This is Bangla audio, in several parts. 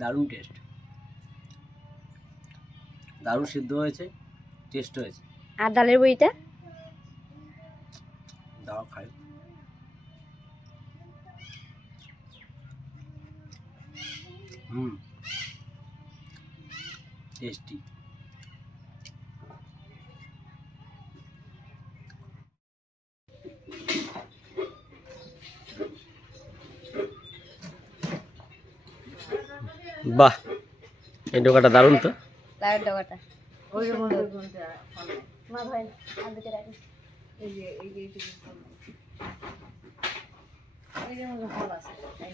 দারুণ টেস্ট, দারুণ সিদ্ধ হয়েছে, টেস্ট হয়েছে। আর ডালের বড়িটা দাও খাই। টেস্টি। বাহ, এই ডোকাটা দারুণ তো। লাউয়ের ডগাটা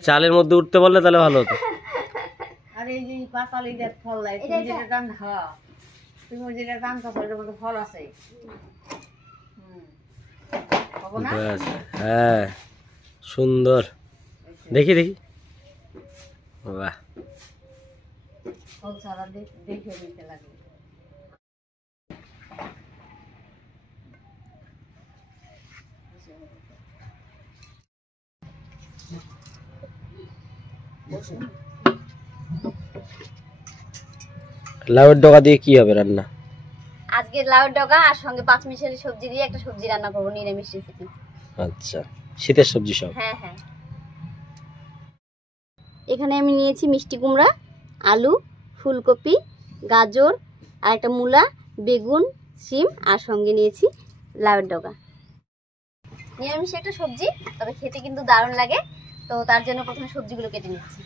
চালের মধ্যে উঠতে বললে তাহলে ভালো হতো। আরে এই যে পাতালি দেখ ফল নাই, তুমি যেটা দান হ্যাঁ, তুমি যেটা দান কাপড়ের মধ্যে ফল আছে। হ্যাঁ সুন্দর, দেখি দেখি। বাহ, ফল ছাড়া দেখে দিতে লাগে। লাউয়ের ডগা দিয়ে কি হবে রান্না? আজকে লাউয়ের ডগা আর সঙ্গে পাঁচমিশালি সবজি দিয়ে একটা সবজি রান্না করবো, নিরামিষ রেসিপি। আচ্ছা, শীতের সবজি সব। হ্যাঁ হ্যাঁ। এখানে আমি নিয়েছি মিষ্টি কুমড়া, আলু, ফুলকপি, গাজর আর একটা মূলা, বেগুন, শিম আর সঙ্গে নিয়েছি লাউয়ের ডগা। নিরামিষ একটা সবজি, তবে খেতে কিন্তু দারুণ লাগে। তো তার জন্য প্রথমে সবজিগুলো কেটে নিচ্ছি।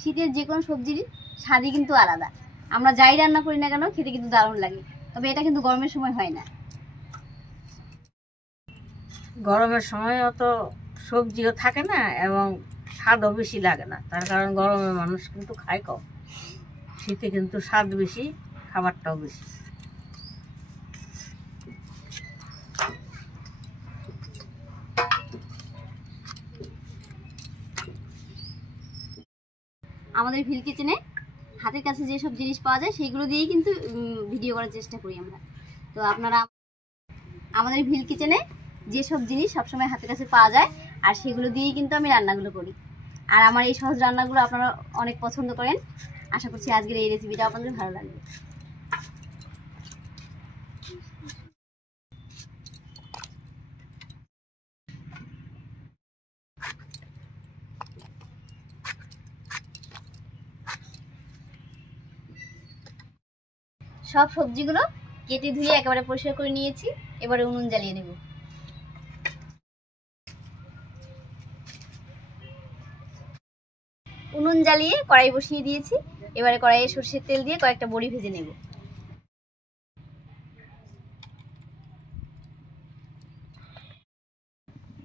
শীতের যে কোনো সবজির স্বাদই কিন্তু আলাদা। আমরা যাই রান্না করি না কেন খেতে কিন্তু দারুণ লাগে, তবে এটা কিন্তু গরমের সময় হয় না। গরমের সময় অত সবজিও থাকে না এবং স্বাদও বেশি লাগে না, তার কারণ গরমে মানুষ কিন্তু খায় কম, শীতে কিন্তু স্বাদ বেশি, খাবারটাও বেশি। আমাদের ভিল কিচেনে হাতের কাছে যেসব জিনিস পাওয়া যায় সেইগুলো দিয়েই কিন্তু ভিডিও করার চেষ্টা করি আমরা। তো আপনারা আমাদের ভিল কিচেনে যেসব জিনিস সবসময় হাতের কাছে পাওয়া যায় আর সেগুলো দিয়েই কিন্তু আমি রান্নাগুলো করি। আর আমার এই সহজ রান্নাগুলো আপনারা অনেক পছন্দ করেন। আশা করছি আজকের এই রেসিপিটা আপনাদের ভালো লাগবে। সব সবজিগুলো কেটে ধুয়ে একেবারে পরিষ্কার করে নিয়েছি। এবারে উনুন জ্বালিয়ে নেব। উনুন জ্বালিয়ে কড়াই বসিয়ে দিয়েছি। এবারে কড়াইয়ে সরষের তেল দিয়ে কয়েকটা বড়ি ভেজে নেব।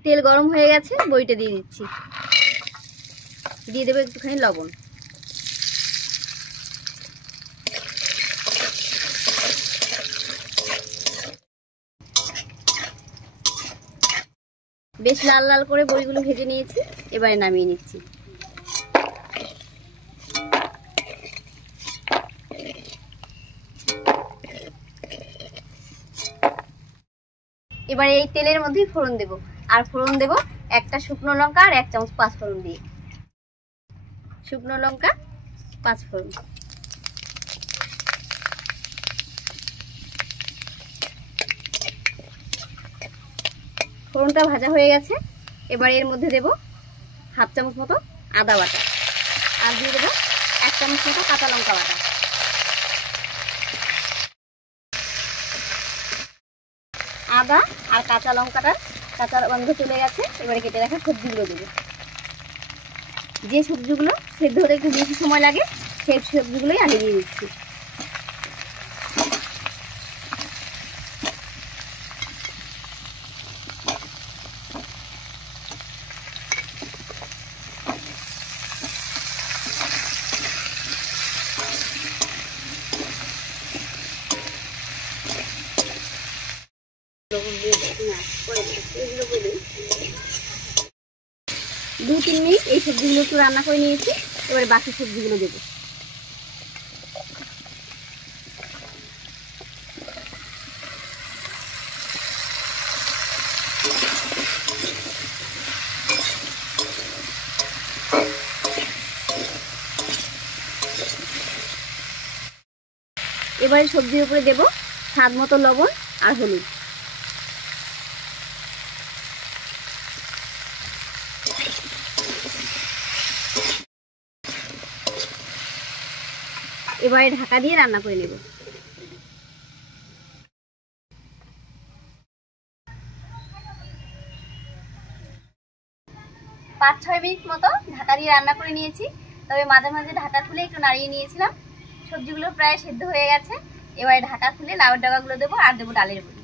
তেল গরম হয়ে গেছে, বড়িটা দিয়ে দিচ্ছি। দিয়ে দেবো একটুখানি লবণ। বেশ লাল লাল করে বড়িগুলো ভেজে নিয়েছি, এবারে নামিয়ে নিচ্ছি। এবারে এই তেলের মধ্যেই ফোড়ন দেব, আর ফোড়ন দেব একটা শুকনো লঙ্কা আর 1 চামচ পাঁচফোড়ন দিয়ে। শুকনো লঙ্কা, পাঁচফোড়ন। ফোড়নটা ভাজা হয়ে গেছে। এবার এর মধ্যে দেব 1/2 চামচ মতো আদা বাটা, আর দিয়ে দেবো 1 চামচ মতো কাঁচা লঙ্কা বাটা। আদা আর কাঁচা লঙ্কাটার কাঁচা গন্ধ চলে গেছে। এবারে কেটে রাখা সবজিগুলো দেবো। যে সবজিগুলো সেদ্ধ হতে একটু বেশি সময় লাগে সেই সবজিগুলোই আগে দিয়ে দিচ্ছি। দু 3 মিনিট এই সবজিগুলো একটু রান্না করে নিয়েছি। এবারে বাকি সবজিগুলো দেবো। এবারে সবজির উপরে দেব স্বাদ মতো লবণ আর হলুদ। এবারে ঢাকা দিয়ে রান্না করে নেব। পাঁচ 6 মিনিট মতো ঢাকা দিয়ে রান্না করে নিয়েছি, তবে মাঝে মাঝে ঢাকা খুলে একটু নাড়িয়ে নিয়েছিলাম। সবজিগুলো প্রায় সেদ্ধ হয়ে গেছে। এবারে ঢাকা খুলে লাউয়ের ডগাগুলো দেবো আর দেবো ডালের বড়ি।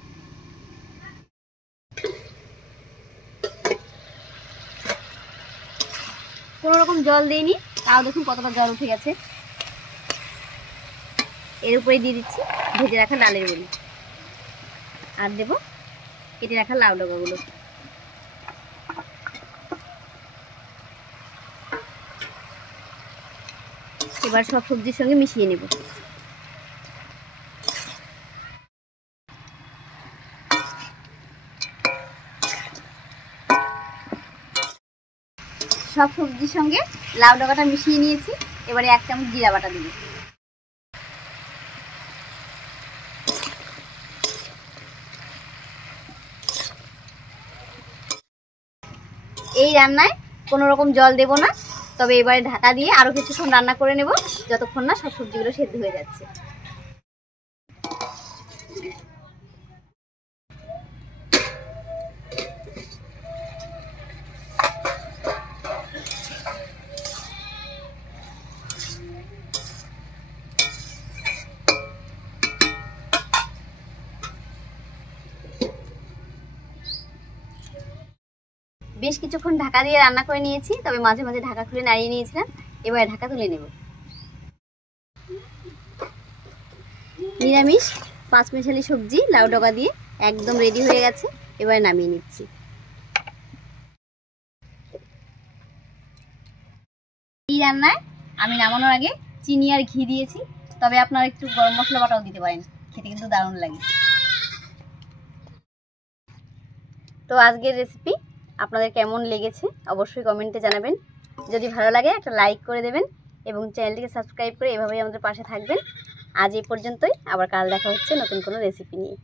কোনো রকম জল দিইনি, তাও দেখুন কতটা জল উঠে গেছে। এর উপরে দিয়ে দিচ্ছি ভেজে রাখা ডালের বড়ি আর দেবো কেটে রাখা লাউ ডগাগুলো। এবার সব সবজির সঙ্গে মিশিয়ে নেব। সব সবজির সঙ্গে লাউ ডগাটা মিশিয়ে নিয়েছি। এবারে 1 চামচ জিরা বাটা দেব। এই রান্নায় কোনো রকম জল দেব না, তবে এবারে ঢাকা দিয়ে আরো কিছুক্ষণ রান্না করে নেব, যতক্ষণ না সব সবজিগুলো সেদ্ধ হয়ে যাচ্ছে। বেশ কিছুক্ষণ ঢাকা দিয়ে রান্না করে নিয়েছি, তবে মাঝে মাঝে ঢাকা খুলে নাড়িয়ে নিয়েছিলাম। এবারে ঢাকা তুলে নেব। নিরামিষ 5 মিশালি সবজি লাউ ডগা দিয়ে একদম রেডি হয়ে গেছে। এবারে নামিয়ে নিচ্ছি। এই রান্নায় আমি নামানোর আগে চিনি আর ঘি দিয়েছি, তবে আপনারা একটু গরম মশলা বাটাও দিতে পারেন, খেতে কিন্তু দারুণ লাগে। তো আজকের রেসিপি আপনাদের কেমন লেগেছে অবশ্যই কমেন্টে জানাবেন। যদি ভালো লাগে একটা লাইক করে দেবেন এবং চ্যানেলটিকে সাবস্ক্রাইব করে এভাবেই আমাদের পাশে থাকবেন। আজ এই পর্যন্তই, আবার কাল দেখা হচ্ছে নতুন কোনো রেসিপি নিয়ে।